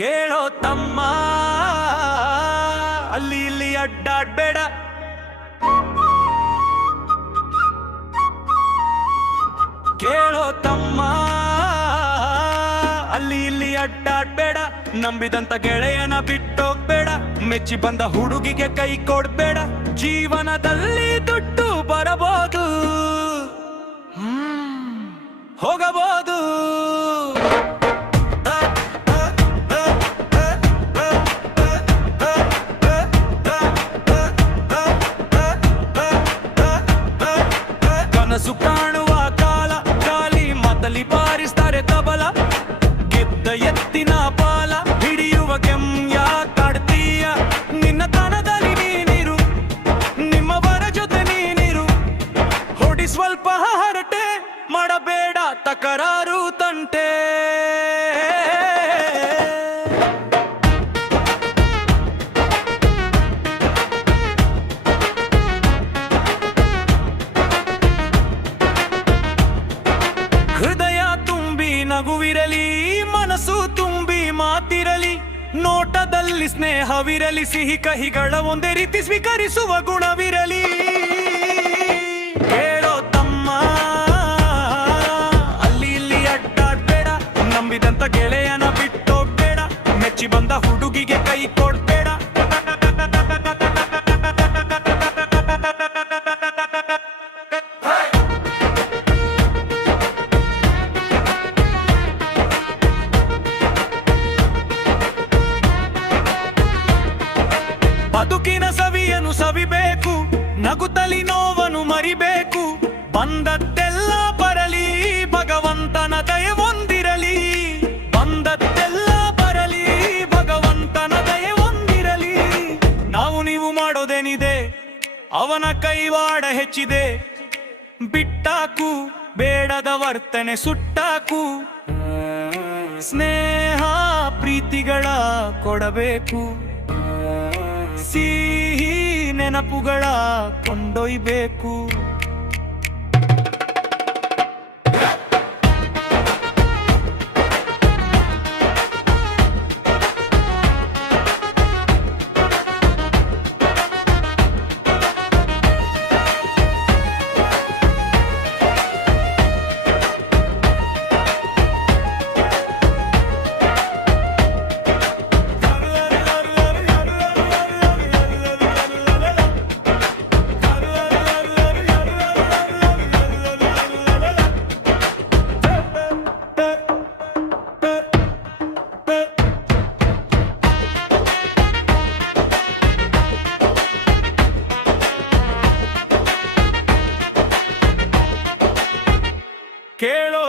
ಕೇಳೋ ತಮ್ಮ. ಅಲ್ಲಿ ಇಲ್ಲಿ ಅಡ್ಡಾಡ್ಬೇಡ. ಕೇಳೋ ತಮ್ಮ. ಅಲ್ಲಿ ಇಲ್ಲಿ ಅಡ್ಡಾಡ್ಬೇಡ. ನಂಬಿದಂತ ಗೆಳೆಯನ ಬಿಟ್ಟೋಗ್ಬೇಡ. ಮೆಚ್ಚಿ ಬಂದ ಹುಡುಗಿಗೆ ಕೈ ಕೊಡ್ಬೇಡ. ಜೀವನದಲ್ಲಿ ದುಡ್ಡು ಬರಬಹುದು. ಹೋಗಬಹುದು. ಕನಸು ಕಾಣುವ ಕಾಲ, ಖಾಲಿ ಮತಲಿ ಬಾರಿಸ್ತಾರೆ ತಬಲ. ಗೆದ್ದ ಎತ್ತಿನ ಪಾಲ, ಹಿಡಿಯುವ ಕೆಮ್ಯ ಕಾಡ್ತೀಯ ನಿನ್ನ ತನದಲ್ಲಿ ನೀನಿರು ನಿಮ್ಮವರ ಜೊತೆ ನೀನಿರು. ಹೊಡಿ ಸ್ವಲ್ಪ ಹರಟೆ, ಮಾಡಬೇಡ ತಕರಾರು ನಗುವಿರಲಿ, ಮನಸ್ಸು ತುಂಬಿ ಮಾತಿರಲಿ, ನೋಟದಲ್ಲಿ ಸ್ನೇಹವಿರಲಿ, ಸಿಹಿ ಕಹಿಗಳ ಒಂದೇ ರೀತಿ ಸ್ವೀಕರಿಸುವ ಗುಣವಿರಲಿ. ಹೇಳೋ ತಮ್ಮ, ಅಲ್ಲಿ ಇಲ್ಲಿ ಅಡ್ಡಾಡ್ಬೇಡ, ನಂಬಿದಂತ ಗೆಳೆಯನ ಬಿಟ್ಟೋಗ್ಬೇಡ, ಮೆಚ್ಚಿ ಬಂದ ಹುಡುಗಿಗೆ ಕೈ ಕೊಡ್ಬೇಡ. ಮಾಡೋದೇನಿದೆ? ಅವನ ಕೈವಾಡ ಹೆಚ್ಚಿದೆ. ಬಿಟ್ಟಾಕು ಬೇಡದ ವರ್ತನೆ ಸುಟ್ಟಾಕು. ಸ್ನೇಹ ಪ್ರೀತಿಗಳ ಕೊಡಬೇಕು. ಸಿಹಿ ನೆನಪುಗಳ ಕೊಂಡೊಯ್ಬೇಕು. ಕೇಳೋ